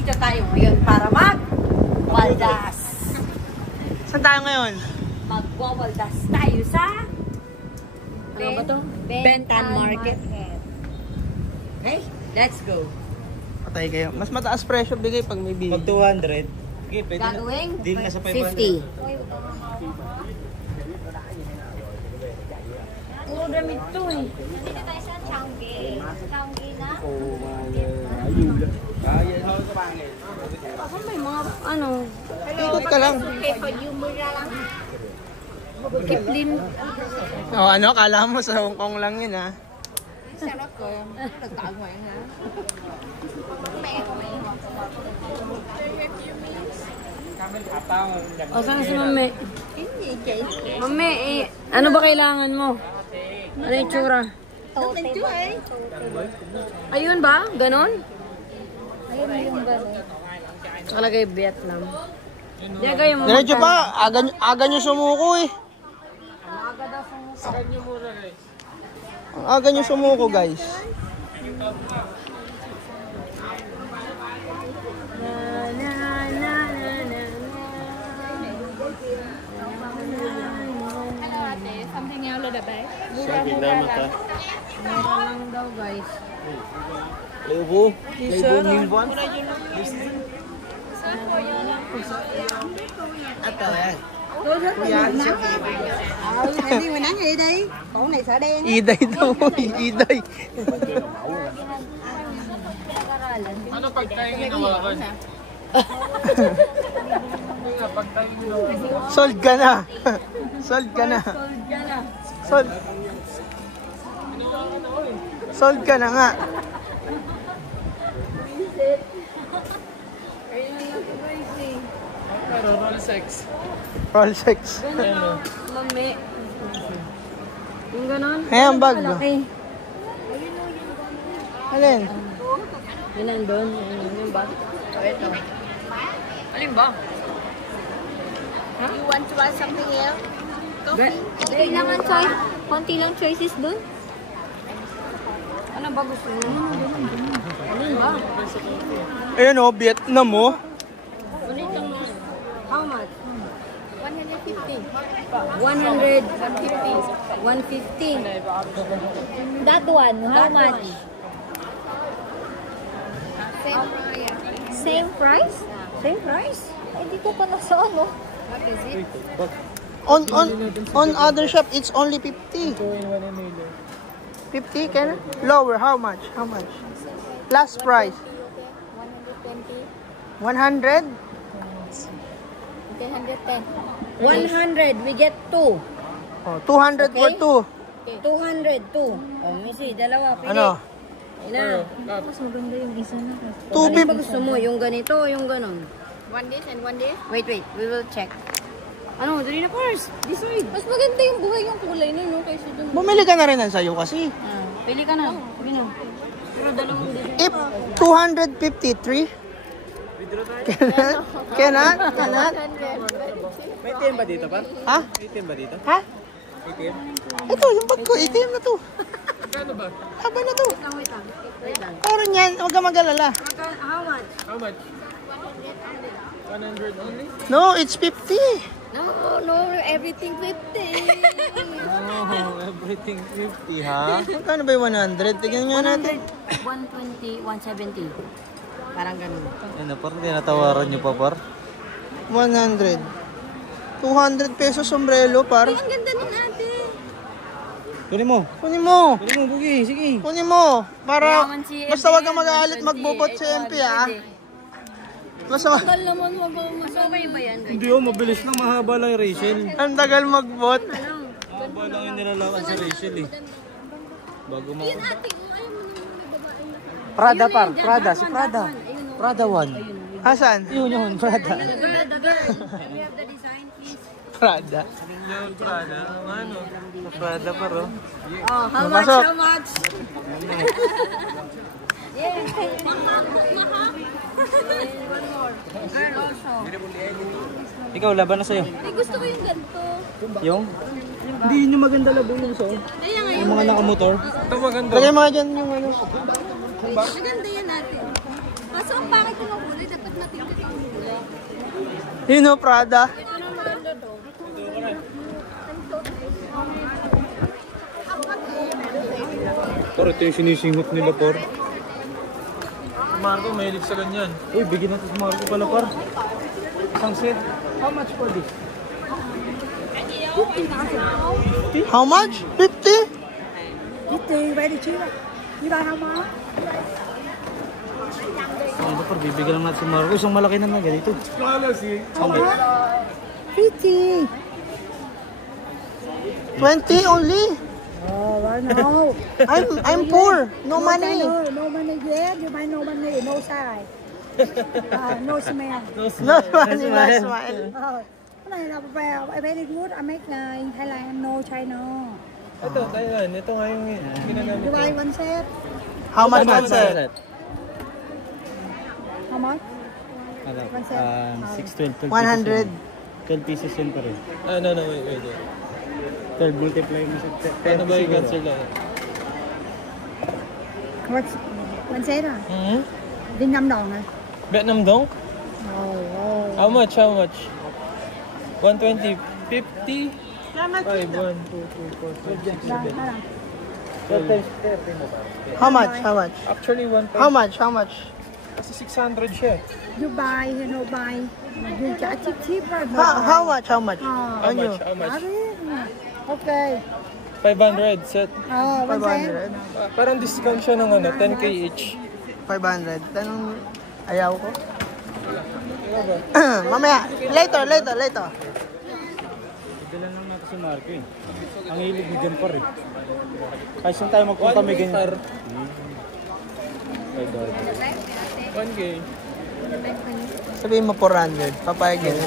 nandito tayo ngayon para mag-waldas. Saan tayo ngayon? Mag-waldas tayo sa... Ano ba to? Bentan Market. Okay, let's go. Patay kayo. Mas mataas presyo bigay pag may bili. Pag 200. Okay, pwede Gagawing na. Deal na sa 50. 500. Puro damit to eh. Nandito tayo sa Changi. Changi na? Ako may mga ano. Ikot ka lang. Okay, for you, mura lang. Kiplin. O ano, kala mo sa Hong Kong lang yun ha. Sarap ko. Nagtago ngayon ha. O, saan si Mami? Mami, ano ba kailangan mo? Ano yung tsura? Ayun ba? Ganon? Ayun yung gano'n. Nakalagay Vietnam. Diagay mo. Diretso pa, aga nyo sumuko eh. Ang aga nyo sumuko guys. Ano ate? Something yung loda ba? Sabi naman ka. Mura lang daw guys. Lebo. Lebo nilbuan. Ito eh. Hindi mo nang iday. Kung này sợ đen. Iday daw, iday. Ano pag tayo ginawakan? Sold ka na. Sold ka na. Sold. Sold ka na nga. Pero roll sex. Roll sex. Mami. Yung ganon? Eh, ang bag. Malaki. Alin? Yun nandun. Yung bag. Ito. Alin ba? You want to buy something else? Kailangan choice. Konti lang choices dun. Ano ba gusto mo? Alin ba? Ayun o, Vietnam mo. How much? 150. 100. 150. That one, how much? Same price? Same price? Hindi ko pa nasa ano. What is it? On other shop, it's only 50. 50 can lower. How much? How much? Last price. 120. 100? 110. 100. We get 2. Oh, 200 for Okay. 2. 200. 2. Oh, Missy, dalawa. Pili. Ano? Ina. Mas maganda yung isa na. Ano ba 250. gusto mo? Yung ganito o yung ganon? One this and one this? Wait. We will check. Ano? Dali na first. Decide. Mas maganda yung buhay yung kulay nun, no? Kaysa dun. Bumili ka na rin ng sayo kasi. Pili ka na. Pili na. Pero dalawang decision. If 253, cannot? May ATM ba dito pa? Ha? May ATM ba dito? Ha? ATM? Ito, yung bag ko. ATM na to. Kano ba? Haba na to. Wait lang. Meron yan. Huwag ka mag-alala. How much? How much? 100 only? No, it's 50. No, everything 50. Oh, everything 50 ha? Magkano ba yung 100? Tignan nga natin. 120, 170. Parang ganun. Ano, parang tinatawaran nyo pa par? 100. 200 pesos sombrero, par. Ang ganda nun ate. Kunin mo. Kunin mo. Kunin mo, Bugi. Sige. Kunin mo. Para, Yaman si basta wag kang MP, mag-aalit 120, magbubot si MP, ha? Basta wag. Tagal naman wag ako Mas okay ba yan? Hindi oh, mabilis lang. Mahaba lang yung Rachel. Ang tagal magbot. Mahaba lang yung nilalakan si Rachel eh. Bago mo. Ate, ayaw mo naman yung babae na. Prada par. Prada. Si Prada. Prada 1. Hasan? Yun. Prada. The girl. We have the design, please. Prada. Yung Prada. Ano? Prada par oh. Oh, how much? Pasok. How much? Yeah. One more. Girl also. Ikaw, laban na sa'yo. Ay, gusto ko yung ganito. Yung? Hindi nyo maganda labo yung so. Yung mga nakamotor. Ito maganda. Lagay mga dyan yung ano. Maganda yan natin. Kaso ang bakit ko mahuli? Dapat matingkit ang huli. You know, Prada. Ito na maganda to. Por, ito yung sinisinghot nila, Por. Marco, mahilig sa ganyan. Uy, bigyan natin si Marco pala, Por. Isang set. How much for this? How much? 50? 50, very cheap. You buy how much? Ano, Por, bibigyan lang natin si Marco. Isang malaki na ganito. How much? 50. 20 only? Oh, I know. I'm poor. No money. No money yet. You buy no money, no size. No smell. No money, no smile. Oh, cái này là very good. I make in Thailand, no China. Ito, Thailand. Ito nga yung ginagamit. You buy one set. How much one set? How much? One set. 612. 100. 12 pieces yun pa rin. No, wait. 12 multiply mo sa 10. Ano ba yung cancel lang? What's one set à? Đến 5 đồng à? Vietnam dong? Oh. How much? 120, 50? 5, 1, 2, 3, 4, 5, 6, 7. 12 times 30 mo ba? How much? How much? Actually, 1 How much? How much? Kasi 600 siya. You buy, you know, buy. You charge cheap, right? How much? How much? How On you? much? Okay. 500 set. Oh, one set. 500? Parang discount siya ng 10k each. 500. Tanong ayaw ko. Mamaya. Later. Dalan lang natin si Marco eh. Ang hilig ni John Par eh. Kahit saan tayo magpunta may ganyan. 1k. Sabihin mo 400. Papayag yan.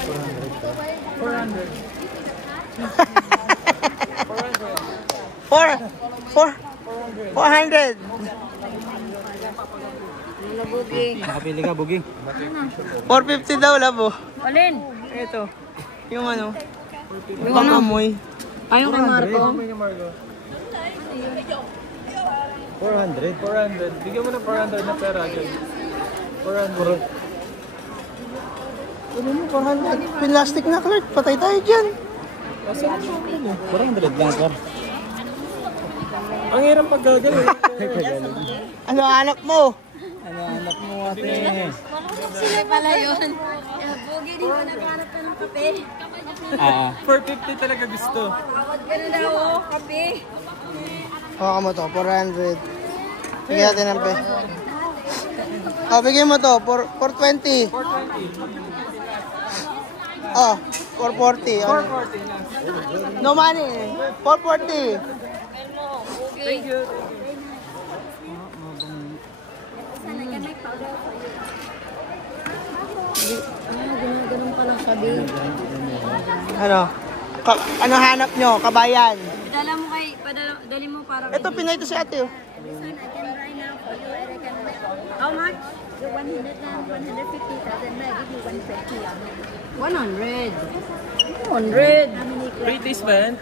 400. Wala, Buging. Nakapili ka, Buging. 450 daw, labo. Alin? Ito. Yung ano. Pang-amoy. Ayaw kay Marco. 400. Bigyan mo ng 400 na pera dyan. 400. Ano mo, 400? Plastic na, Clark. Patay tayo dyan. 400 lang, Par. Ang hirang paggagalin. Ano anak mo? Ano anak mo ate? Sila pala yun. Bugi, di ba naghanap ka ng kape? 450 talaga gusto. Ganun daw, kape. Hawakan mo to, 400. Bigyan natin ng pe. Bigyan mo to, 420. 440. 440. 440. No money. 440. Thank you. Ganun palang sabi. Ano? Ano hanap nyo? Kabayan. Dali mo para Ito, pinay to si ate. Oh. How much? 150,000 na, give you 120. 100. Pretties man.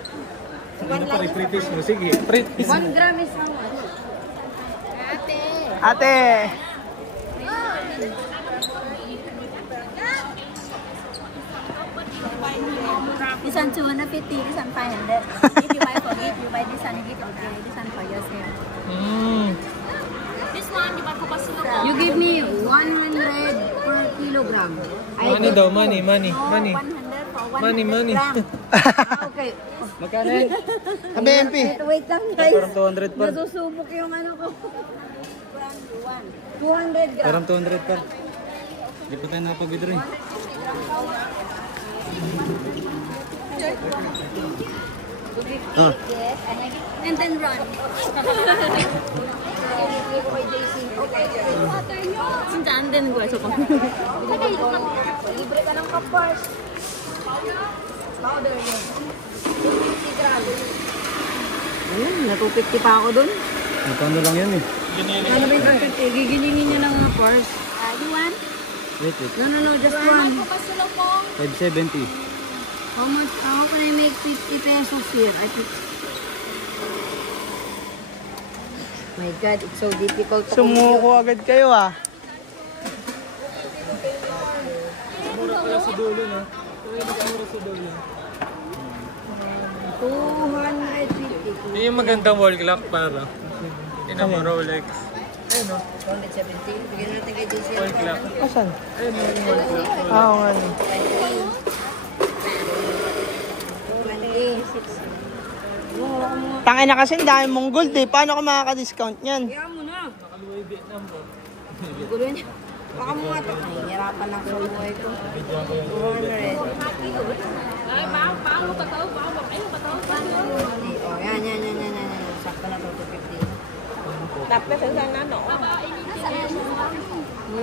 Ano pa rin pretties mo? Sige. Pretties 1 gram is how much? Ate. This one 250, this one 500. If you buy for gift, you buy this one, give okay. This one for yourself. This one, di ba po kasi You give me 100 per kilogram. Money daw, money. 100 for 100 Money. gram. Okay. Magkano yan? Sabi MP. Wait lang guys. Parang 200 par. Nasusubok yung ano ko. 200 gram. Parang 200 par. Hindi pa tayo napag-withdraw eh. And then run. Sinta din ko so kung. Libre ka ng kapars. Powder yun. 50 gram. Ayun, natupikti pa ako dun. Magkano lang yan eh. Ano ba yung 250? Gigilingin niya lang ang purse. You want? Wait. No, just one. Pasulong 570. How much? How can I make 50 pesos here? My God, it's so difficult. Sumuko agad kayo ah. sa dulo, no? Pinakamura sa dulo. 250. Yung magandang wall clock para. Tingnan mo, Rolex. Ayun, no? 170. Bigyan natin kay JC. Wall clock. Asan? Ayun, no, yung wall clock. Oo nga. 20. Tangin na kasi dahil mong gold eh. Paano ka makaka-discount niyan? Kaya mo na. Nakaluwi Vietnam bro. Gulo niya. Baka mo nga ito. Nahihirapan lang sa buhay ko. 200. Oh, yan. Sakto na to, 250. Tapos sa sana, no?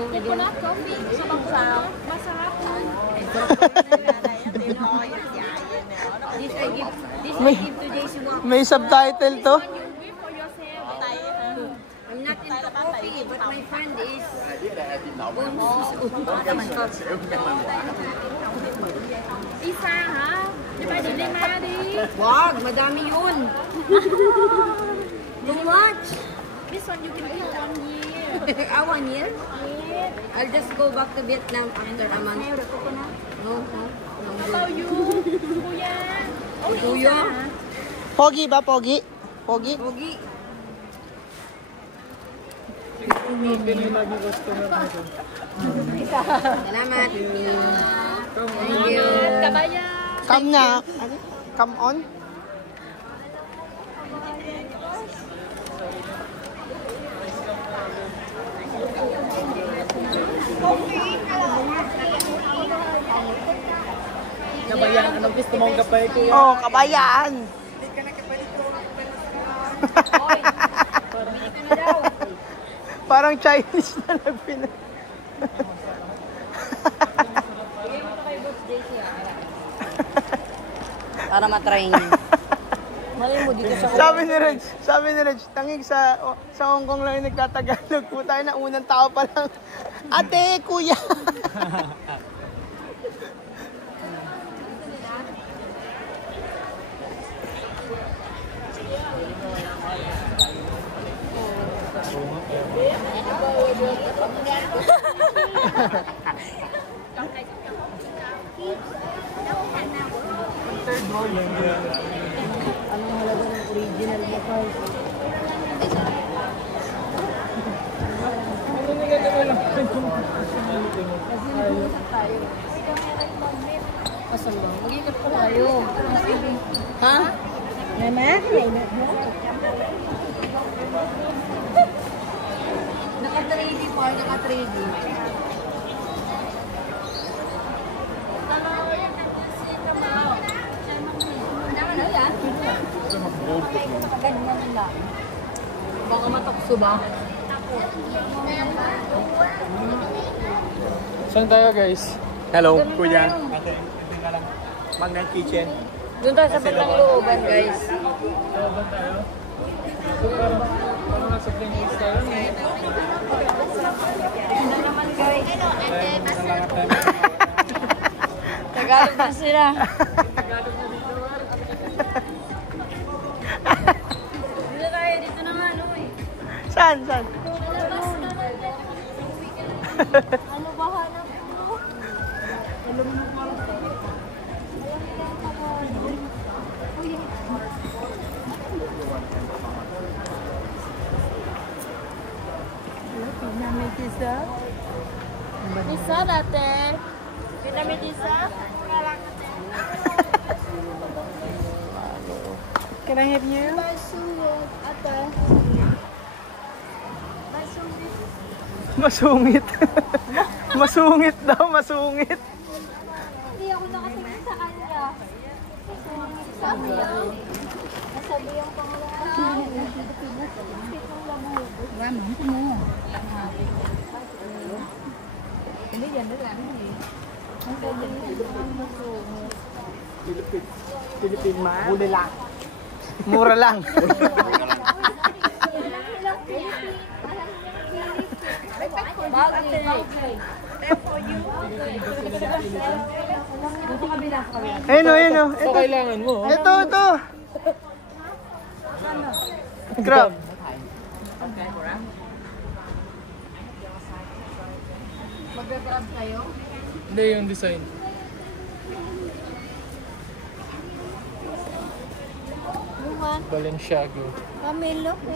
Chocolate coffee. Sa bangsaw. Masarap. This I give to JC Walker. May subtitle to? I'm not into coffee, but my friend is. Isa, ha? Di ba delivery? Wag, madami yun. Too much. This one you can eat 1 year. 1 year? I'll just go back to Vietnam after a month. No. How you? Kuya. Kuya. Pogi ba? Pogi? Pogi? Pogi. Pinay lagi customer natin. Salamat. Thank you. Kabaya. Come na. Ano? Come on? Kabayan, anong gusto mong gabay ko? Oh, kabayan. Parang Chinese na nagpina. Para matry niyo. Malay mo dito sa sabi ni Reg, tangig sa Hong Kong lang yung nagtatagalog po tayo na unang tao pa lang. Ate, kuya. Anong halaga ng original mo, Carl? Asan ba? Mag-ikot pa tayo. Ha? Mama? Naka-3D po, naka-3D. Baka matukso ba? Saan tayo guys? Hello, kuya. Magnet kitchen. Doon tayo sa bandang looban, guys. Looban tayo. Parang nasa Pringles tayo. Tagalog na sila. Dito tayo, dito na nga, no eh. Saan? Ano ba hanap mo? Isa dati. Pinamit isa? Can I have you? Masungit. Ate. Masungit. Masungit. Masungit daw, masungit. Hindi ako nakatingin sa kanya. Masungit sabi yan. Nasabi yung pangalan. Hindi yan na lang. Ang sabi yung masungit. Philippine man. Huli lang. Mura lang. Ayun o. So kailangan mo. Ito. Grab. Mag-grab kayo? Hindi yung design. Buwan. Balenciaga. Pamelo ko.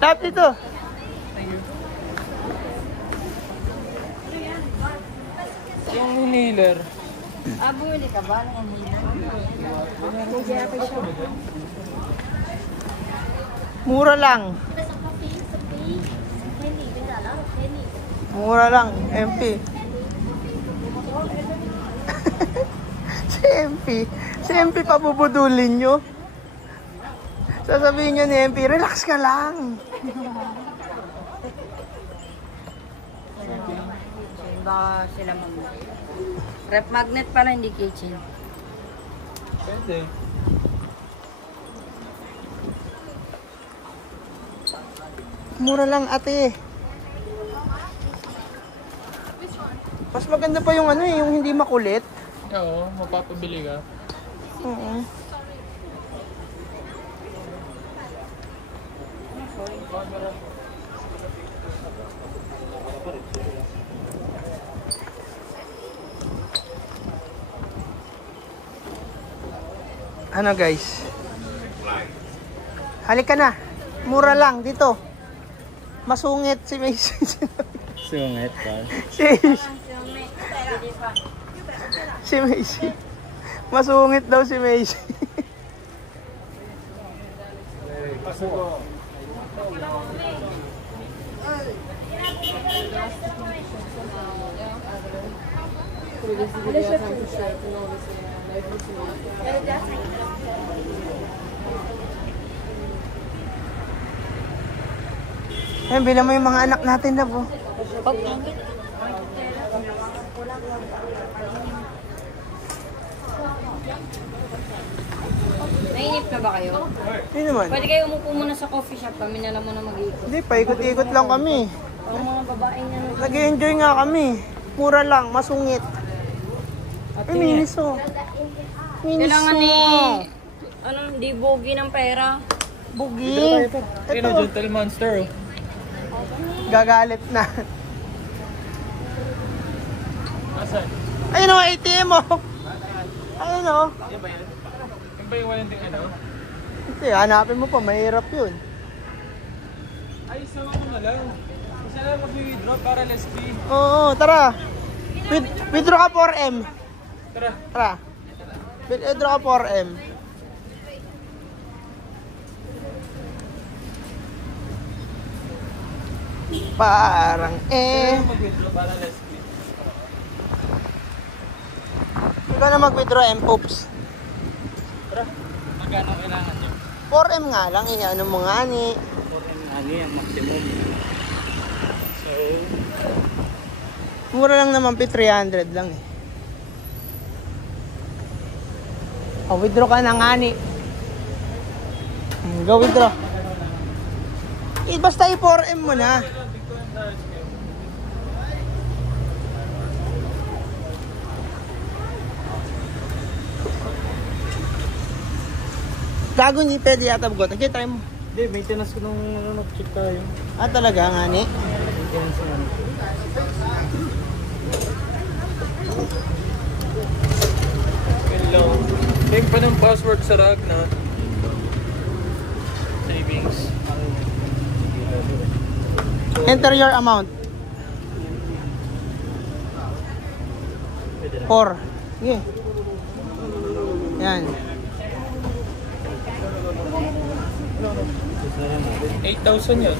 Tap dito. Thank you. Yung inhaler. Bumili ka ba ng Mura lang. Mura lang, MP. Si MP pabubudulin nyo. Sasabihin nyo ni MP, relax ka lang. Baka sila mamaya. Rep magnet pala, hindi kitchen. Pwede. Mura lang ate. Mas maganda pa yung ano eh, yung hindi makulit. Oo, mapapabili ka. Oo. Ano guys? Halika na. Mura lang dito. Masungit si Macy. Sungit ka. Si Macy. Masungit daw si Macy. Ayan, bilang mo yung mga anak natin na po. Nainip na ba kayo? Hindi naman. Pwede kayo umupo muna sa coffee shop. Kami na lang muna mag-iikot. Hindi, paikot-ikot lang kami. Ang mga babaeng na Nag-enjoy nga kami. Mura lang, masungit. Ay, minis oh. Minis kailangan ni... oh. Ano, hindi bogi ng pera. Bugi. Ayun o, Gentle Monster. Oh. Gagalit na. Asan? Ayun o, ATM oh. Ayun o. Yan ba yan? Yan ba yung walang ano? Hindi, hanapin mo pa, mahirap yun. Ay, sama ko na lang. Isa lang mag-withdraw para less fee. Oo, tara. Withdraw ka 4M. Tara. Tara. Withdraw ka 4M. Parang Mag-withdraw para less fee. Ikaw na mag-withdraw M-Poops. Tara. Magkano kailangan nyo? 4M nga lang, ano mo nga ni. 4M ano yung maximum. So, Mura lang naman, 300 lang eh. Oh, withdraw ka na nga ni. Go withdraw. Eh, basta i-4M mo na. Gago niya pwede yata bugot. Okay, try mo. hindi, maintenance ko nung nag-check tayo. Ah, talaga nga ni. Maintenance naman. Hello. Check pa ng password sa Ragna. Savings. Enter your amount. 4. Sige. Yan. 8,000 yun.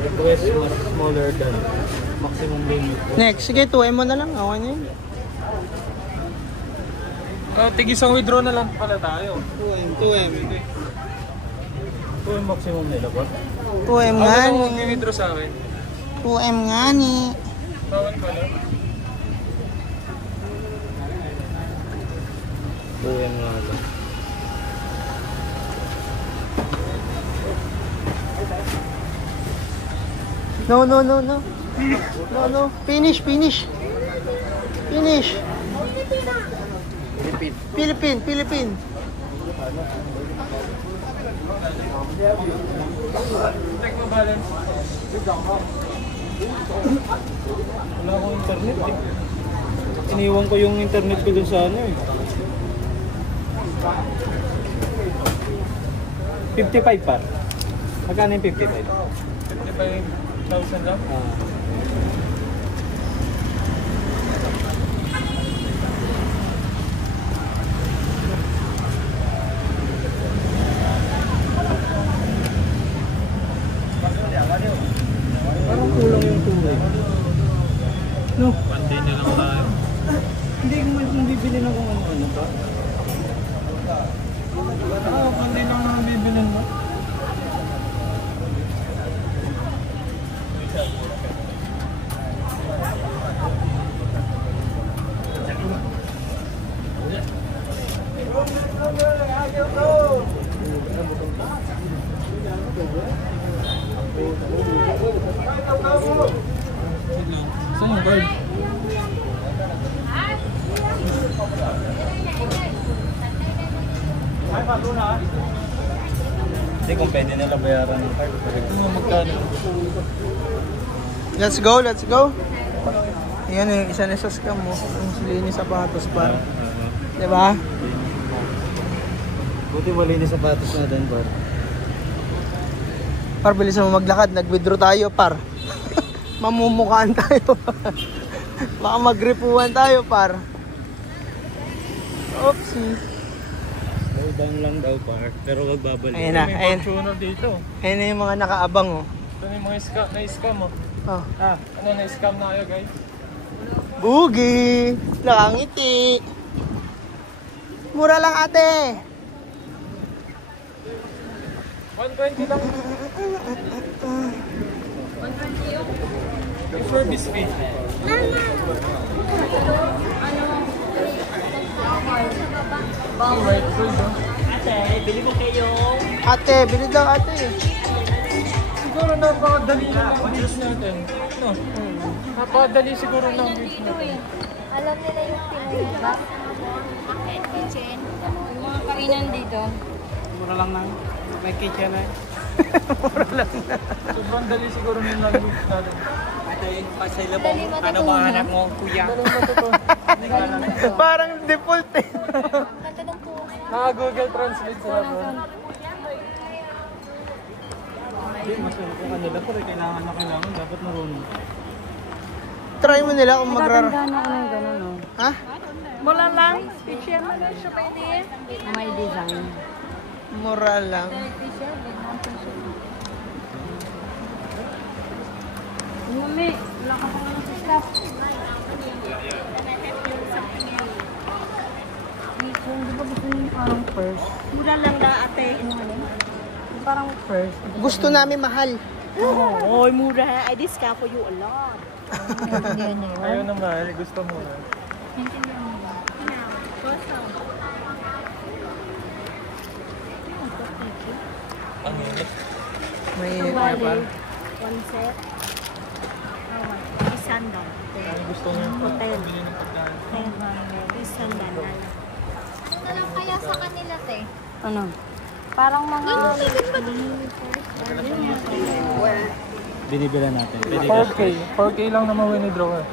Request mas smaller than maximum limit. Next. Sige, 2M mo na lang. Okay na yun. Tig-isang withdraw na lang pala tayo. 2M. Ito yung maximum nila ba? 2M nga Ano ni. kung mag-withdraw sa akin? 2M nga ni. Bawal pala. 2M nga lang. No, no, no, no. No, no. Finish, finish. Finish. Philippine, Philippine. Check mo balance. Wala akong internet eh. Iniwan ko yung internet ko dun sa ano eh. 55 par. Magkano yung 55? 55,000 lang? Parang kulang yung tuloy. No? Pantay nyo lang tayo. Hindi bibili na kung ano pa. Pantay lang na bibili mo. Saan yung card? Hindi kung pwede nila bayaran ng card. Magkano? Let's go, let's go. Ayan yung isa na sa scam mo. Ang silinis sapatos par. Diba? Buti wala yung sapatos natin, par. Par, bilisan mo maglakad. Nag-withdraw tayo, par. Mamumukaan tayo. Baka magripuan tayo, par. Oopsie. Slow down lang daw, par. Pero wag babalik. Ayan na, May ayan. Fortuner dito. Ayan na yung mga nakaabang, oh. Ito na yung mga na-scam, oh. Oh. Ano, na-scam na kayo, guys? Bugi! Nakangiti! Mura lang, ate! 120 lang. 120 yung service fee. Ate, bili daw, ate. Siguro napakadali na lang ang views natin. No? Napakadali siguro na ang views natin. Alam nila yung pinag kitchen. Yung mga kainan dito. Mura lang na. May kitchen na. Sobrang dali siguro na yung views natin. Dali matutunan. mo, kuya? Parang default eh. Ganda ng tuwa. Naka-Google Translate sila bro. Hindi, mas kung kanila po rin kailangan dapat marunong. Try mo nila kung Magagandaan ako ng gano'n, no? Ha? Mula lang. Picture mo lang siya pwede. May design. Mura lang. Mami, wala ka pa nga sa staff. Di ba gusto niyo parang first? Mura lang na ate. Parang first. Gusto namin mahal. Oh, mura. I discount for you a lot. Ayaw naman, gusto mo na. Ang init. May init na pa. One set. Isang doon. Ang gusto niya. Hotel. Bili ng pagkain. Isang doon. Ano na lang kaya sa kanila, te? Ano? Parang mga... Binibilan natin. 4K. 4K lang naman winidraw eh.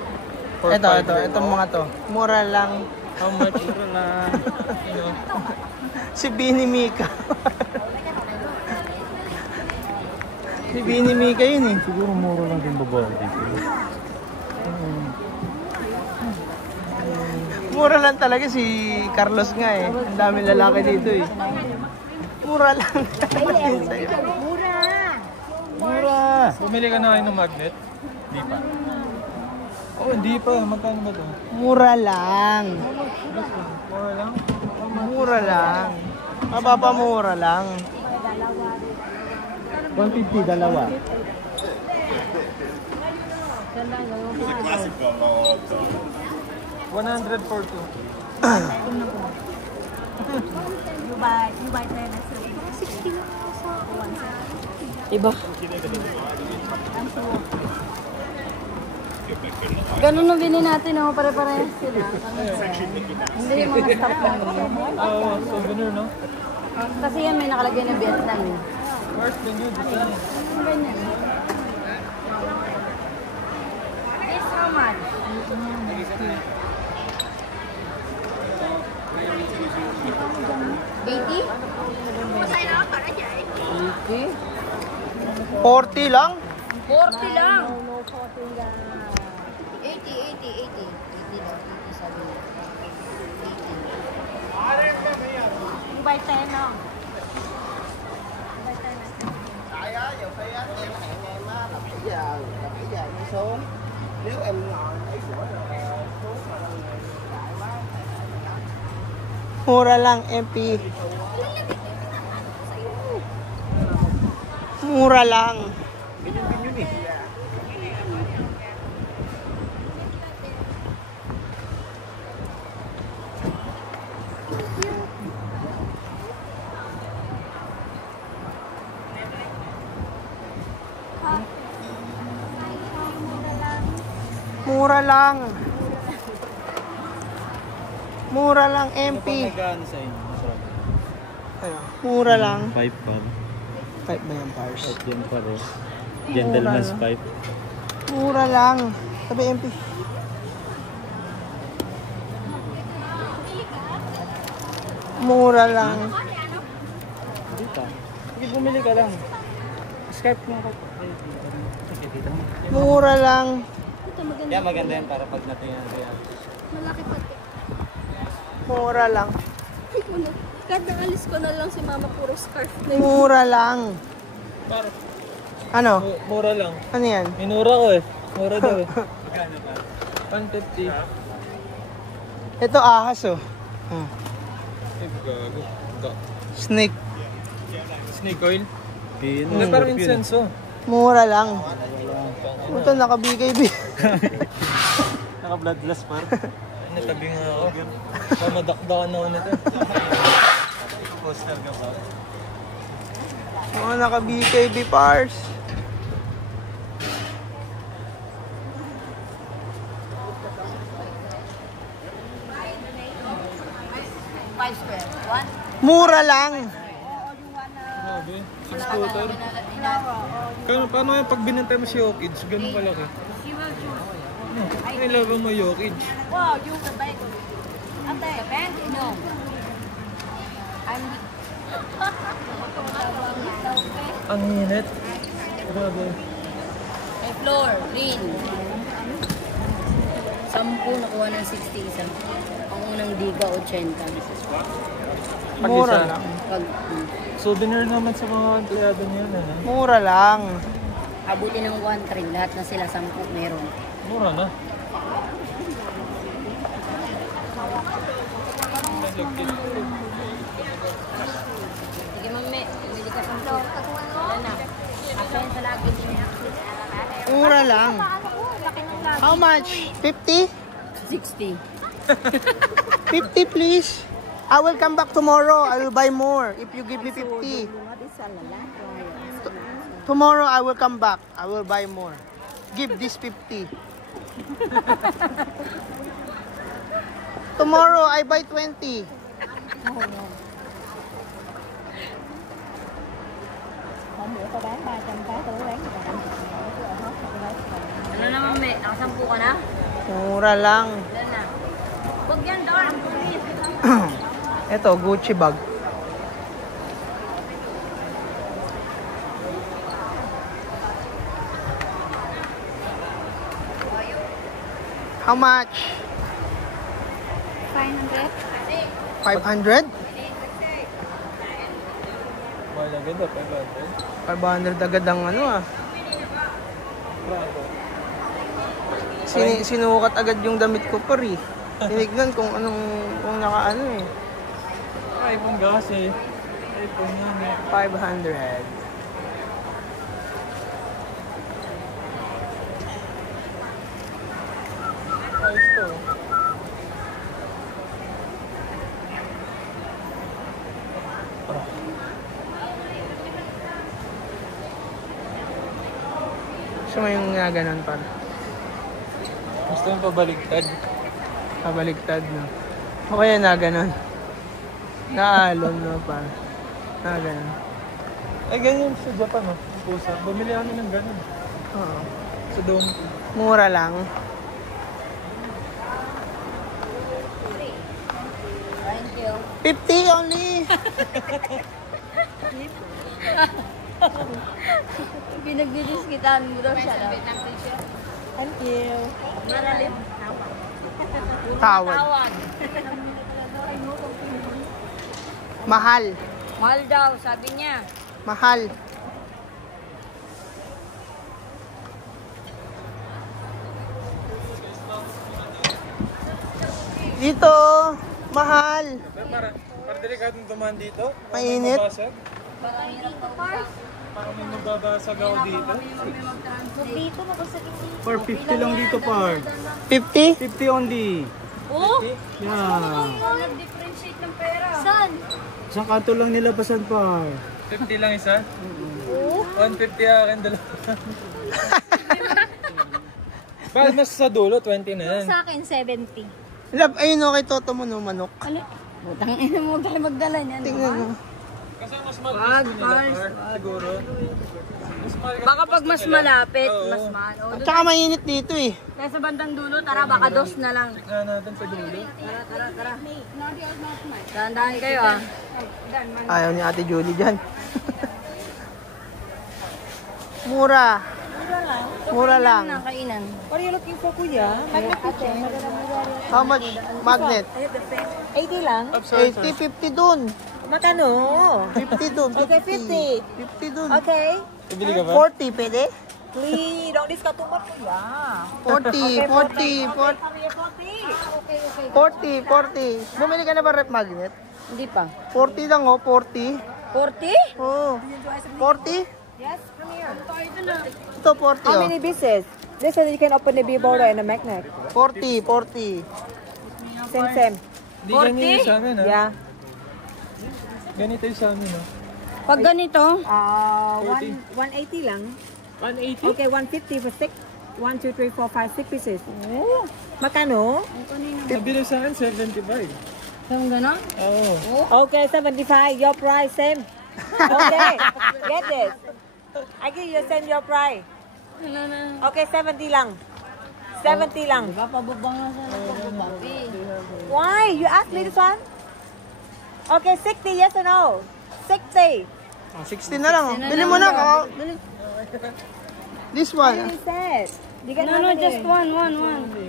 Itong mga to. Mura lang. How much? Mura na. Si Bini Mika. Si Bini Mika yun eh. Siguro mura lang din babae dito. Mura lang talaga si Carlos nga eh. Ang daming lalaki dito eh. Mura lang. Mura. Mura! Bumili ka na kayo ng magnet? Hindi pa. Oh, hindi pa. Magkano ba ito? Mura lang. Mura lang? Mura lang. Mapapamura lang. 150, dalawa. $100 for two. You buy 10 na sila. 60 lang sa one set. Iba. Ganun na bili natin, no? Pare-parehas sila. Hindi yung mga stock lang. Oo, souvenir, no? Kasi yan may nakalagay na Vietnam. First, then you design. Ganyan. Baby? 40 lang? 40 lang. 80 daw. 80 sabi niya. 80. By 10 no? Nếu em mura lang, MP. Mura lang. Mura lang. Mura lang, MP. Magkano sa inyo? Ano? Mura lang. 5 pa. 5 ba yan, Pars? At yan pa rin. Gentleman's 5. Mura lang. Sabi, MP. Mura lang. Dito. Sige, bumili ka lang. Skype mo ako. Mura lang. Yan, maganda yan para pag natingnan ko yan. Malaki pati. Mura lang. Kahit naalis ko na lang si mama, puro scarf na yun. Mura lang. Para, Ano? mura lang. Ano yan? Minura ko eh. Mura daw eh. Magkano ba? 150. Ito ahas oh. Eh, gago. Snake. Snake oil? Hindi parang insenso. Mura lang. Ito nakabigay bi. Naka-bloodless par. Natabi nga ako. Pamadakdakan ako nito. Poster ka pa. Mga nakabigay bi, Pars. Mura lang. Grabe. 6-footer. Paano yung pag binantay mo si Yokage? Ganun kalaki. Ay, lava mo Yokage. Wow, yung sabay ko. Ate, bank? No. Ang init. Grabe. May floor, green. 10 nakuha ng 60 isa. Ang unang diga, 80. Mura lang. Pag Souvenir naman sa mga empleyado niyo na. Mura lang. abutin ng 1-3, lahat na sila 10 meron. Mura na. Sige mami, bumili ka 10. Wala na. Akin sa lagi niya. Mura lang. How much? 50? 60. 50 please. I will come back tomorrow. I will buy more if you give me 50. Tomorrow I will come back. I will buy more. Give this 50. Tomorrow I buy 20. Hôm bữa tao bán 300 cái, tao bán 100. Ano na mami? Nakasampu ka na? Mura lang. Ilan na? Huwag yan doon. Ang tulis. Ito, Gucci bag. How much? 500. 500? Wala ganda, 500. 500 agad ang ano ah. Sinukat agad yung damit ko pa rin. Tinignan kung nakaano eh. iPhone kasi. iPhone yan eh. 500. Ayos to. Gusto mo yung ganon pa? Gusto yung pabaligtad. Pabaliktad no. O kaya na ganon. Naalon no pa. Na ganon. Ay, ganyan sa Japan, oh. Pusa. Bumili kami ng ganun. Oo. Sa dome. Mura lang. 50 only. Pinagdidiskitan mo daw siya. Thank you. Tawad. Mahal. Mahal daw, sabi niya. Mahal. Dito, mahal. Para delikadong dumaan dito. Mainit. Parang may mababasag ako dito. Dito, mabasag For 50 lang dito, par. 50? 50 only. Oh! Yeah. Nag-differentiate ng pera. Saan? Isang kanto lang nilabasan, par. 50 lang isa? Oo. 150 akin dalawa. Bakit mas sa dulo? 20 na yan. Sa akin, 70. Love, ayun o kay Toto mo no, manok. Ano? Butang ina mo tayo magdala niyan. Tingnan mo. Kasi mas mahal Wag, gusto nila, Mars, par. Siguro. Mas mahal kasi Baka pag gusto mas nila. malapit, Oo. mas mahal. O, At saka mainit dito eh. kaya sa bandang dulo, tara, baka dos na lang. Tignan natin sa dulo. Tara. Dahan-dahan kayo ah. Ayaw ni Ate Julie dyan. Mura. Mura lang. Nakainan. What are you looking for, kuya? Magnet picture. How much? Magnet? 80 lang. 80, 50 dun. Matano? 50 dun. Okay, 50 dun. Okay. Bibili ka ba? 40, pwede? Please, don't discount too much, kuya. 40. Bumili ka na ba rep magnet? Hindi pa. 40 lang oh, 40. 40? Oh. 40? Yes, come here. Ito 40 How oh. many pieces? This one you can open the B-border and the magnet. 40, 40. Same. Hindi ganyan yung sa amin, ha? Yeah. Ganito yung sa amin, ha? Pag ganito, 180 lang. 180? Okay, 150 for 6. 1, 2, 3, 4, 5, 6 pieces. Oh. Magkano? Nabili sa akin, 75. yung gano'n? Oo. Okay, 75. Your price, same. Okay, get this. I give you same your price. Okay, 70 lang. 70 lang. Papababang na siya ng pagbababi. Why? You asked me this one? Okay, 60, yes or no? 60. 60 na lang oh. Bili mo na oh. This one. You said. You get No, how many? just one.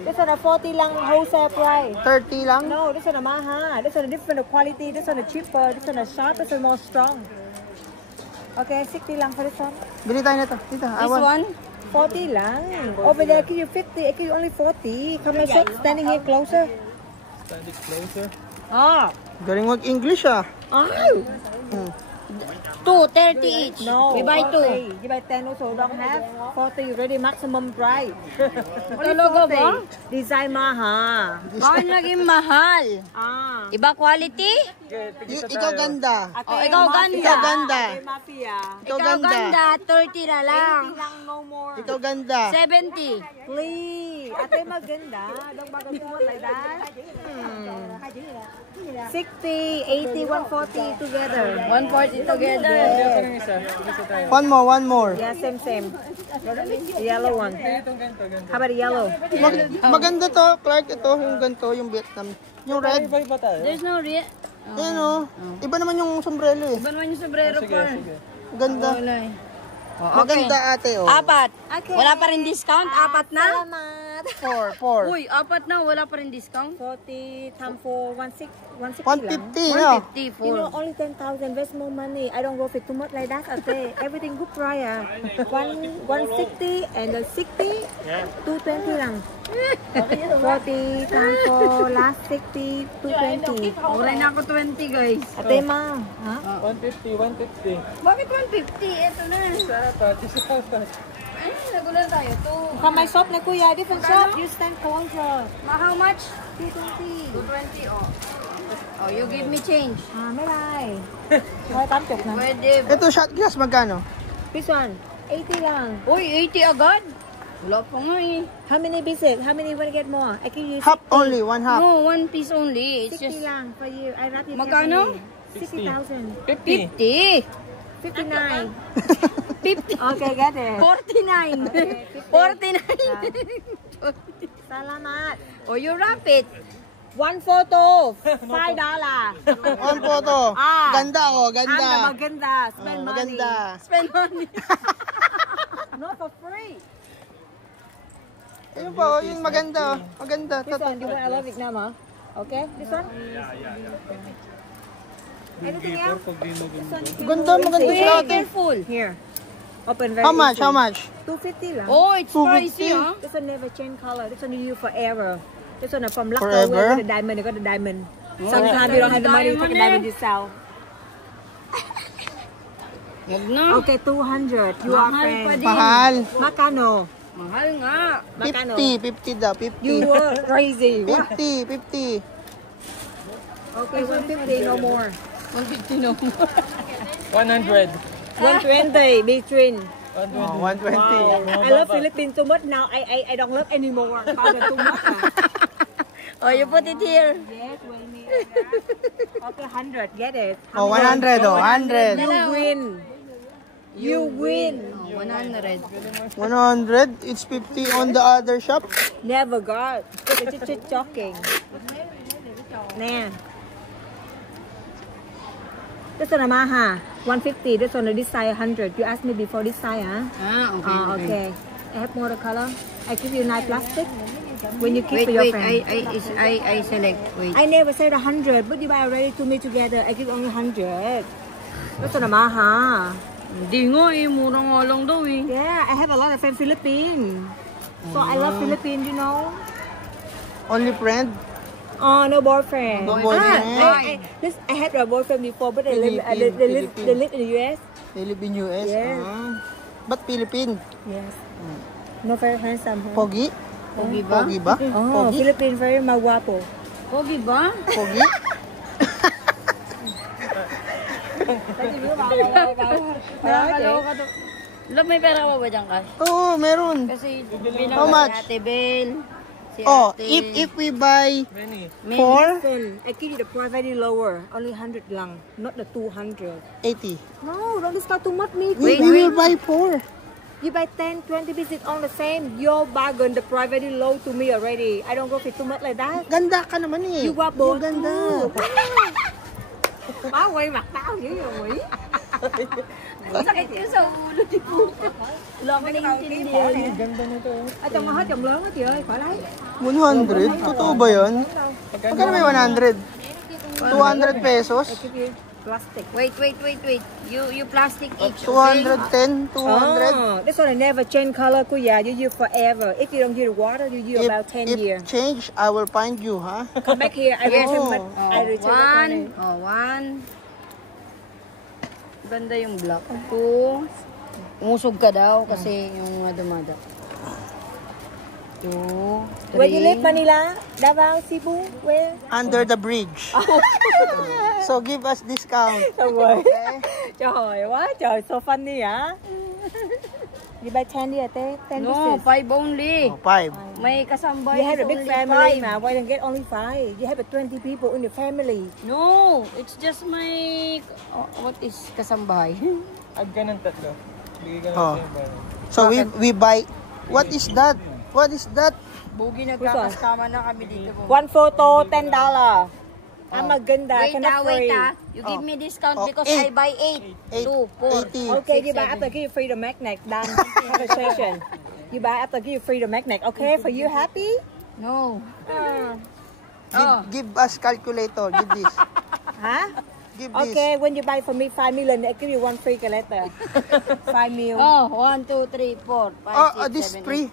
This one a 40 lang wholesale price. 30 lang. No, this one a maha. This one a different quality. This one a cheaper. This one a sharp. This one more strong. Okay, 60 lang for this one. Bili tayo na to. Dito. This one? 40 lang. Over there, I give you 50. I give you only 40. Come on, standing here closer. Stand it closer. Ah. Galing mag-English ah. Oh. 2, 30 each. No. We buy 2. You buy 10 also. Don't have 40 already maximum price. Talaga ba? Design maha. Bakit naging mahal? Ah. Iba quality? Ikaw ganda. Oh, ikaw ganda. Ikaw ganda. Okay, mafia. Ikaw Ikaw ganda, 30 na lang. 80 lang, no more. Ikaw ganda. 70. Please. Ate maganda. Don't bago tuwan like that. 60, 80, 140 together. 140 together. Ito yung isa. Isa tayo. One more. Yeah, same. Yellow one. Itong ganito, ganito. How about the yellow? Maganda to, Clark. Ito, yung ganito, yung Vietnam. Yung red. Iba-iba tayo. There's no real. Ayan oh. Iba naman yung sombrero eh. Iba naman yung sombrero Sige, par. sige. Ganda. Wala eh. Maganda ate oh. 4. Wala pa rin discount? 4 na? Salamat. 4. Uy, 4 na. Wala pa rin discount? 40 times 4, 160 150 lang. no? 150 You know, for. only 10,000, waste more money. I don't go for too much like that. Ate. Everything good price. 160 and the 60, 220 lang. 40 times 4, last 60, 220. Wala na ako 20 guys. Ate ma, ha? 150, 150. Bakit 150? Ito na. Sapat, isa sapat. Ay, nagulan tayo. Come my shop na kuya, different shop. You stand closer. How much? 220. 220 oh. Oh, you give me change. Ah, may lai. May tamtok na. Pwede. Ito shot glass magkano? This one, 80 lang. Uy, 80 agad? Wala pa nga eh. How many pieces? How many you want to get more? I can use Half only, one half. No, 1 piece only. It's 60 just lang for you. I wrap you. Magkano? 60,000. 50. 50. 59. 50. Okay, get it. 49. 49. Salamat. Oh, you wrap it. One photo, $5. One photo. Ah. Ganda ako, Ang ganda. maganda. Spend money. Maganda. Spend money. Not for free. Ayun po, yung maganda. Maganda. This one, you want I love Vietnam, huh? Okay, this one? Anything else? This one, Ganda, maganda siya ate. Careful. Here. Open very How much? easy. How much? 250 lang. Oh, it's 250. pricey, huh? This one never change color. This one you use forever. This one from Lucky Forever? with the diamond. You got the diamond. Sometimes you don't have the money, you take a diamond yourself. Wag na. Okay, 200. You are Mahal pa friend. din. Mahal. Makano? Mahal nga. Makano? 50 daw, 50. You were crazy. What? 50. Okay, 150, no more. 150 no. 100. 120 between. Oh, 120. Wow. I love Philippines too much now. I don't love anymore. Father too much. Oh, you put it here. Yes, well, okay, 100. Get it? Oh, 100 oh, 100. You win. You win. Oh, 100. 100, it's 50 on the other shop. Never got. It's joking. Nah. This one Yamaha, 150. This one this size 100. You asked me before this size, huh? Ah, okay. Okay. I have more color. I give you nice plastic. When you keep Wait, for your wait. friend. I select. Wait. I never said 100, but you buy already to me together. I give only 100. This one Yamaha. Hindi nga eh. Mura nga lang daw eh. Yeah, I have a lot of friends Philippines. So I love Philippines, you know. Only friend. Oh, no boyfriend. No boyfriend. I had a boyfriend before, but they live in the US. Philippine US. Yes. Ah. But Philippine. Yes. No very handsome. Huh? Pogi? Pogi ba? Pogi ba? Oh, Pogi? Philippine very magwapo. Pogi ba? Pogi? Nakakaloka to. Love, may pera ka ba dyan, Cash? Oo, meron. Kasi How much? si Ate Bel. Si Oh, Ate... if we buy Many. 4, Listen, I give you the price very lower. Only 100 lang, not the 200. 80. No, don't discount too much, me. We will buy 4. You buy 10, 20 pieces on the same. Your bargain, the price very low to me already. I don't go for too much like that. Ganda ka naman eh. You guapo. Yung ganda. Má quay mặt tao dữ rồi. Sakit yun sa ulo ni Puto. Wala ko naiintindihan. Ganda nito. Ở trong nó hết chồng lớn á chị ơi, khỏi lấy. 100? Totoo ba yun? Magkano may 100? 200 pesos? I give you plastic. Wait. You plastic each, okay? 210? 200? Oh, this one I never change color, kuya. You use forever. If you don't use water, you use about 10 years. If change, I will find you, ha? Come back here. I Yes. return. Oh. I return. One. Ganda yung black. 2. Umusog ka daw kasi yung dumada. 2, 3. Where you live, Manila? Davao, Cebu? Where? Under the bridge. So give us discount. Trời trời quá trời, so funny hả? You buy 10 đi à te? 10 No, pieces. 5 only. Oh, 5. May kasambay. You have a is big only family 5. now. Why don't get only 5? You have 20 people in the family. No, it's just my... what is kasambahay? Add ka ng tatlo. Bigay ka ng Oh. same bar. So we buy. What is that? What is that? Bugi nagkakaskama na kami dito. One photo, $10. Ang maganda, Wait cannot wait free. You give me discount Oh, because eight. I buy 8. 2, 4. 80. Okay, 6, you buy 7. after give you free the magnet. Done. Conversation. You buy after give you free the magnet. Okay, for you happy? No. Give us calculator. Give this. Huh? Give this. Okay, when you buy for me 5 million, I give you one free calculator. 5 mil. Oh, 1, 2, 3, 4, 5, Oh, 6, this 7, free.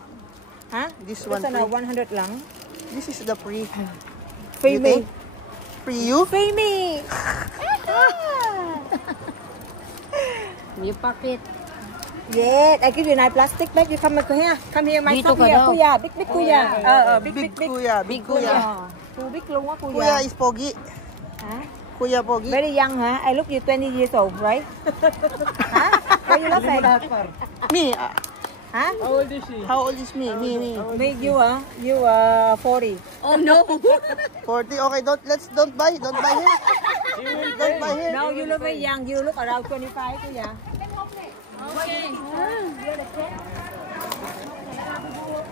Huh? This This one one free. 100 lang. This is the free. Free You me. think? Free you? Free me. You packet. Yes, I give you nice plastic bag. You come here. Come here, my Dito shop ka here. daw. Kuya, big kuya. Big kuya. Big kuya. Too big luôn á kuya. Kuya is pogi. Hả? Kuya pogi. Very young, huh? I look you 20 years old, right? Huh? Why you laughing? Me. Huh? How old is she? How old is me? Me. Me, you 40. Oh no. 40. Okay, don't buy. Don't buy here. Don't buy here. No, you look very young. You look around 25, kuya. Okay.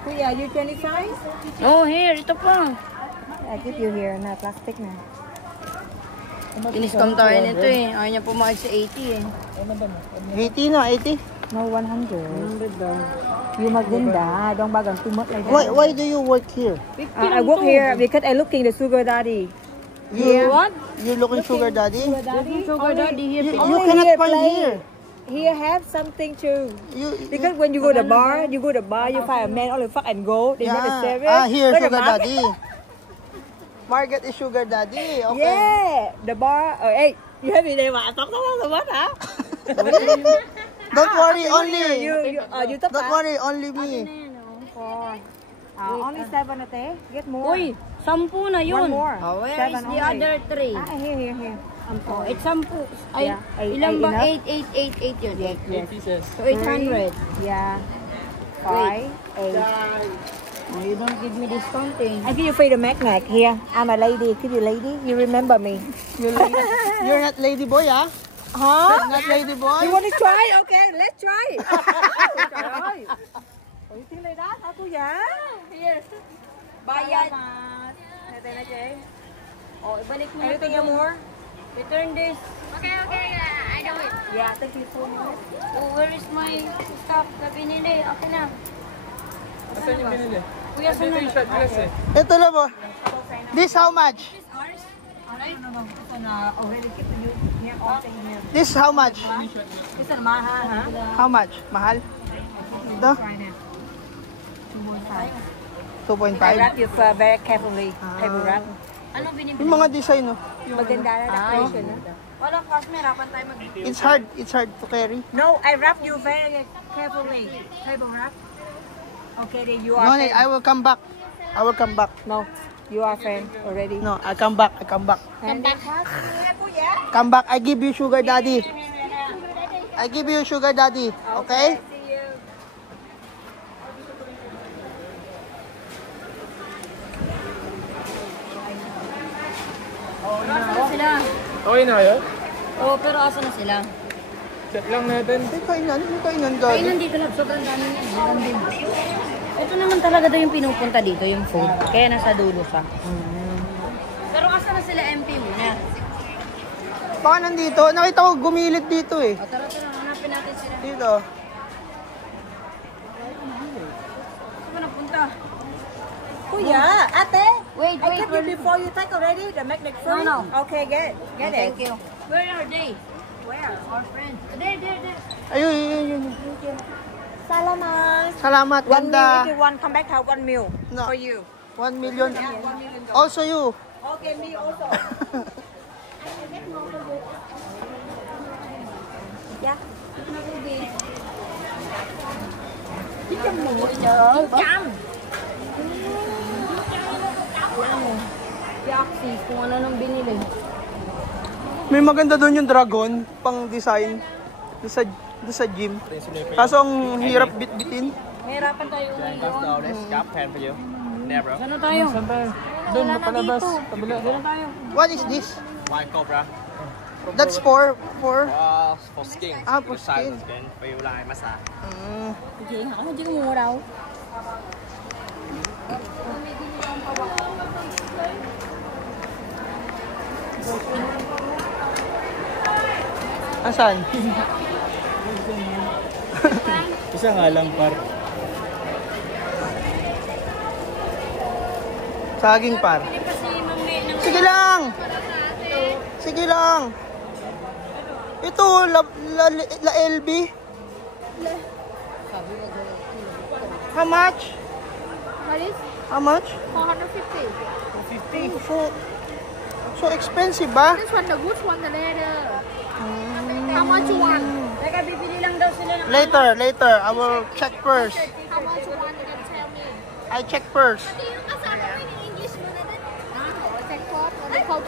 Kuya, you 25? Oh, here. Ito pa. I give you here na plastic na. Iniscom tayo nito eh. Ayaw niya pumayag sa 80 eh. 80 na, 80. No, 100. You maganda. Don't bagang too much like that. Why do you work here? I work here because I looking the sugar daddy. You What? You looking sugar daddy? Sugar daddy here. You cannot here find play. here. Here have something too. You Because when you go to the bar, you find a man only fuck and go. They not the serious. here Go to sugar market. daddy. Market is sugar daddy. Okay. Yeah, the bar. Hey, you have me there. Talk to what, huh? Don't worry, only. You talk Don't worry, only me. Only 7 ate. Get more. Uy, 10 na yun. One more. Oh, where 7 is the only. other 3? Here. Oh, it's 10. Ay, Yeah. ilan ba? Enough? 8 yun. Yes. 8 pieces. So 800. Yeah. 5, 8. Oh, you don't give me discounting. I give you free the magnet. Here, I'm a lady. Give you lady. You remember me. You're not lady boy, ah? Huh? Not lady boy? You want to try? Okay, let's try. Trời ơi. Ủa, you think like that hả cô dạ? Here. Bayad. Đây là chị. Oh, ibalik mo na Anything to. more? Return this. Okay, I do it. Yeah, thank you so much. Oh, where is my stuff na binili? Okay na. Asan yung binili? Kuya, Ito saan yung shot glass eh. Ito lang po. This how much? No. Ito na already keep you here all thing here. This how much? Ito na mahal ha? How much? Mahal? Ito? Try na. 2.5. 2.5. I wrap you very carefully. Heavy wrap. Ano binibili? Yung mga design, no? Maganda na decoration. Wala, cause mahirapan tayo mag... It's hard to carry. No, I wrap you very carefully. Table wrap. Okay, then you are No, friend. I will come back. No, you are friend already. No, I come back. Come back. Come back. I give you sugar daddy. Okay? Asa na sila? Okay na yun? Oh, pero asa na sila? Check lang natin. May kainan Ay, daddy. nandito lang. Sobrang dami niya. Ito naman talaga daw yung pinupunta dito, yung food. Kaya nasa dulo siya. Pero asa na sila MP muna? Baka nandito. Nakita ko gumilid dito eh. O, tara, hanapin natin sila. Dito. Saan ba napunta? Kuya, ate. Wait, I give you before you take already the magnet free. No. Okay, get it. Thank you. Where are they? Where? Our friends. There. Ayun. Salamat. Salamat. 1 meal Ganda. if you want, come back have 1 meal No. for you. 1 million. Yeah, 1 million. Also you. Okay, me also. Yeah. Yaxi, kung ano nang binili. May maganda doon yung dragon, pang design. Doon sa gym. Kaso ang hirap bit-bitin. Mahirapan tayo ngayon. Never. Saan na tayo? Saan tayo? Doon, napalabas. Kabila. Saan na tayo? What is this? White Cobra. That's for? For skin. For skin. Skin. Feel like massage. Hindi, ako hindi ko muraw. Asan? Isa nga lang par. Saging par. Sige lang. Ito, la LB. How much? What is? How much? 450. So expensive ba? This one, the good one, the leather. How much you want? Teka, bibili lang daw sila ng... Later. I will check first. How much you want? You can tell me. I check first.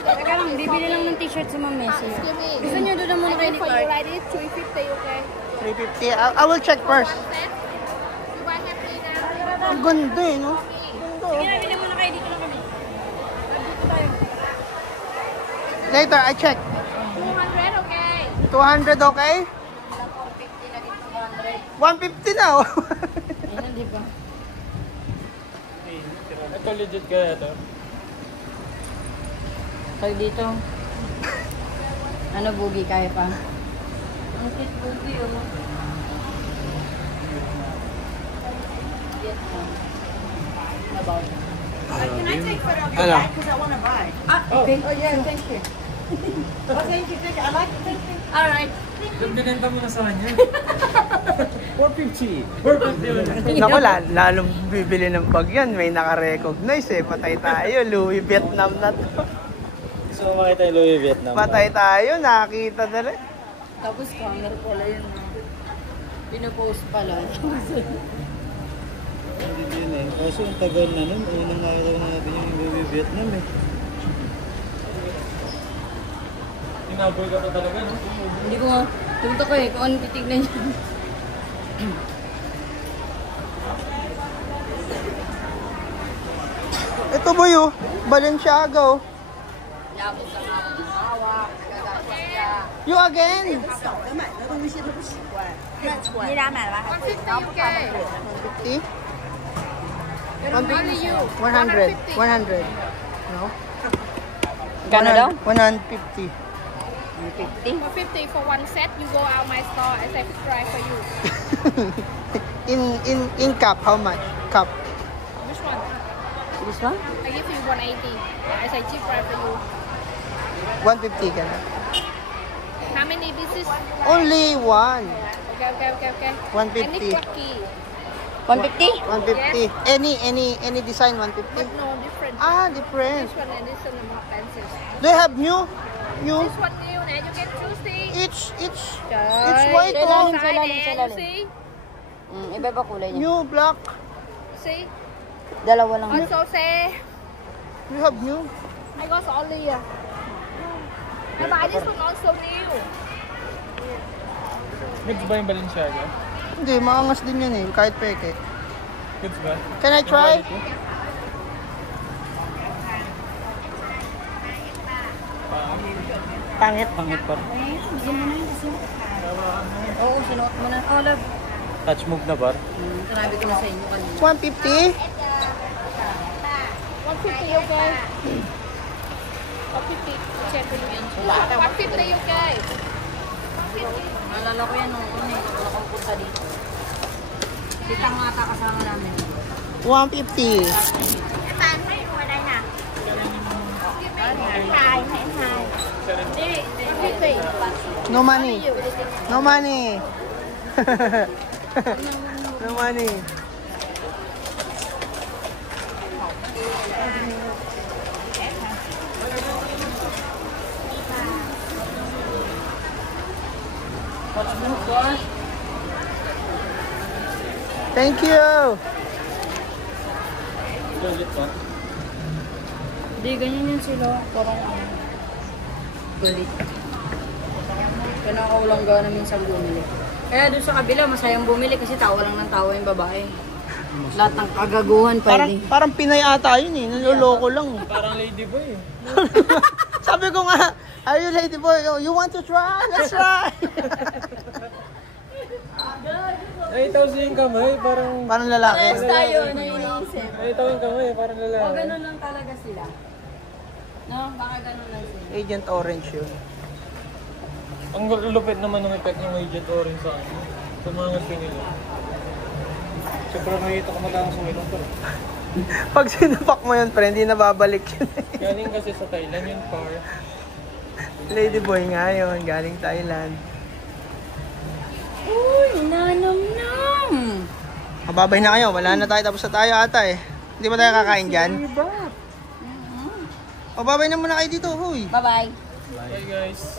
Teka lang, bibili lang ng t-shirt si Ma'am Messi. Excuse me. Gusto niyo doon muna kayo ni For you Clark? like this, 350, okay? 350. I will check first. You want happy now? Ang ganda eh, no? Sige na, bili muna kayo. Dito lang kami. Dito tayo. Later, I check. 200, okay? 200, okay? 150 na, oh. Ayun, di ba? Ito legit kaya ito? So dito. Ano, Boogie, kaya pa? Ang cute, Boogie, oh. Vietnam. About. Can I take photo of your bag? because I want to buy. Okay. Oh, yeah, thank you. Thank you. I like the thing. Alright. Binenta mo na sa kanya. 450. 450. Naku, lalong bibili ng bag yan. May naka-recognize eh. Patay tayo. Louis Vietnam na to. So, makita yung Louis Vietnam. Patay tayo. Nakakita na rin. Tapos camera pala yun. Pinopost pala. Hindi yun eh. Kaso ang tagal na nun. Unang araw natin yung Louis Vietnam eh. Tinaboy ka pa talaga, no? Hindi ko nga. Tunto ko eh kung ano titignan niya. Ito boy oh. Balenciaga oh. Yabot lang ako ng hawak. Nagagawa siya. You again? 你俩买了吧？还是然后不穿的。 50? 100. 100. No? Gano daw? 150. 150. For 50 for one set, you go out my store. I say try for you. In cup, how much? Cup. Which one? This one? I give you 180. I say cheap try for you. 150 ka na. How many pieces? Only one. Okay. 150. I need quirky. 150? 150. Any design 150? But no, different. Ah, different. This one and this one are more expensive. Do you have new? New? This one new, and you can choose the It's Trời, white đây oh. là size nè, Say you lalim. see? Iba ba kulay niya? New black. See? Dalawa lang. Also say, You have new? I got only I buy this one also new. Goods ba yung Balenciaga? Hindi, maangas din yun eh. Kahit peke. Goods ba? Can I try? Pangit. Pangit pa. Oo, sinuot mo na. Oh, love. Touch move na bar. Sinabi ko na sa inyo kanina. 150? 150 okay? 150. Check for you. 150 okay? Naalala ko yan nung una eh. Wala kong punta dito. Ditang ata kasama namin. 150. No money. No money. No money. Thank you. Ulit pa. Hindi, ganyan yun sila. Parang galit. Kaya nakakawalang gana minsan bumili. Kaya doon sa kabila, masayang bumili kasi tawa lang ng tawa yung babae. Lahat ng kagaguhan pwede. Parang Pinay ata yun eh. Naloloko lang. Parang ladyboy eh. Sabi ko nga, are you lady boy? You want to try? Let's try. Nakita ko siya yung kamay, parang... Parang lalaki. Tayo na iniisip. Nakita ko yung kamay, parang lalaki. O, ganun lang talaga sila. No, baka ganun lang sila. Agent Orange yun. Ang lupit naman ng effect ng Agent Orange sa akin. Sa mga ngasi nila. Sobrang makita ko lang sa ilong ko. Pag sinapak mo yun, friend, hindi na babalik yun. Galing kasi sa Thailand yung car. Lady boy nga yun, galing Thailand. Uy, nanom-nom! Mababay na kayo, wala na tayo, tapos na tayo ata eh. Hindi ba tayo kakain dyan? Mababay na muna kayo dito, huy. Bye-bye! Bye guys.